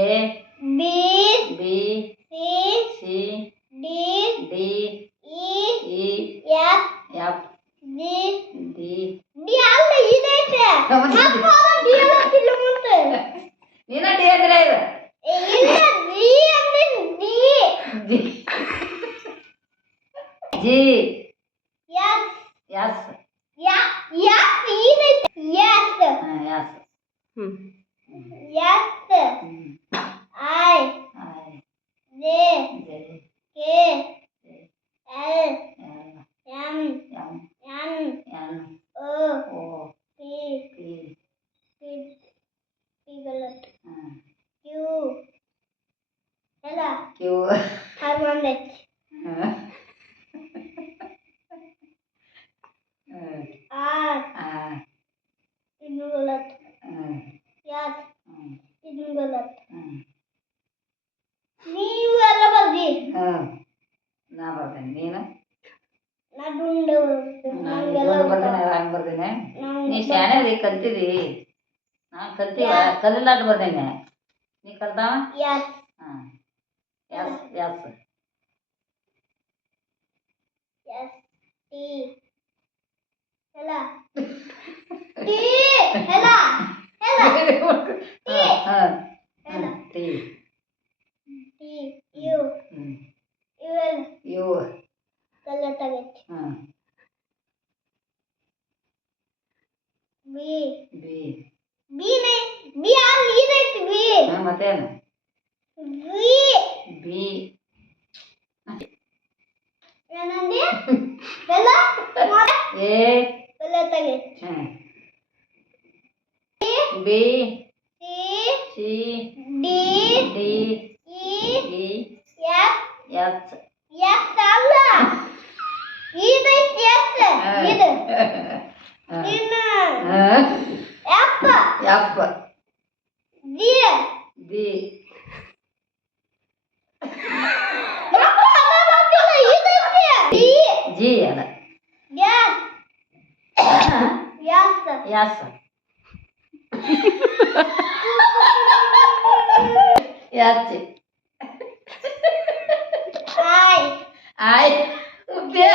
A B B C C D D E E F F D D D ಅಲ್ಲ ಇದೈತೆ ಹೌದು. ಅಪ್ಪ D ಅಲ್ಲ ಮುಂದೆ ನೀನ ಡಿ ಅಂದ್ರೆ ಇದು ಇಲ್ಲ D ಅಂದ್ರೆ D G G Yes Yes Yes ಇದೈತೆ Yes Yes Yes I I J J K L L M M N N O O P P P गलत Q है Q हार्मोन R R इनु गलत S इनु गलत ನೀವು ಎಲ್ಲ ಬರ್ದಿ ನಾ ಬರ್ತೀನಿ ನೀನು ನಾ ಡುಂಡು ನಂಗೆಲ್ಲ ಬರ್ತೀನಿ ಹಂಗೆ ಬರ್ತೀನಿ ನೀ ಶಾಣೆ ಕಲ್ತಿದಿ ನಾನು ಕಲ್ತೀವ ಕಲಿಲಾಟ ಬರ್ತೀನಿ ನೀ ಕಲ್ತಾವ ಎಸ್ ಹಾಂ ಎಸ್ ಎಸ್ ಎಸ್ ಟಿ ಎಲ್ಲ ಟಿ ಎಲ್ಲ ಎಲ್ಲ ಟಿ ಟಿ ಯು ಇವೆಲ್ಲ ಯು ಗಲತ್ ಆಗೈತಿ ಬಿ ಬಿ ಬಿನೇ ಬಿ ಅಲ್ಲಿ ಇದೈತಿ ಬಿ ಮತ್ತೇನು ಬಿ ಬಿ ಏನಂದಿ ಎಲ್ಲ ಎ ಗಲತ್ ಆಗೈತಿ B C C D D E E F H S ಅಲ್ಲ ಇದೈತಿ ಎಸ್ ಇದು ಇನ್ನು F F D D G ಅದ S S H I I ಮುದ್ದೆ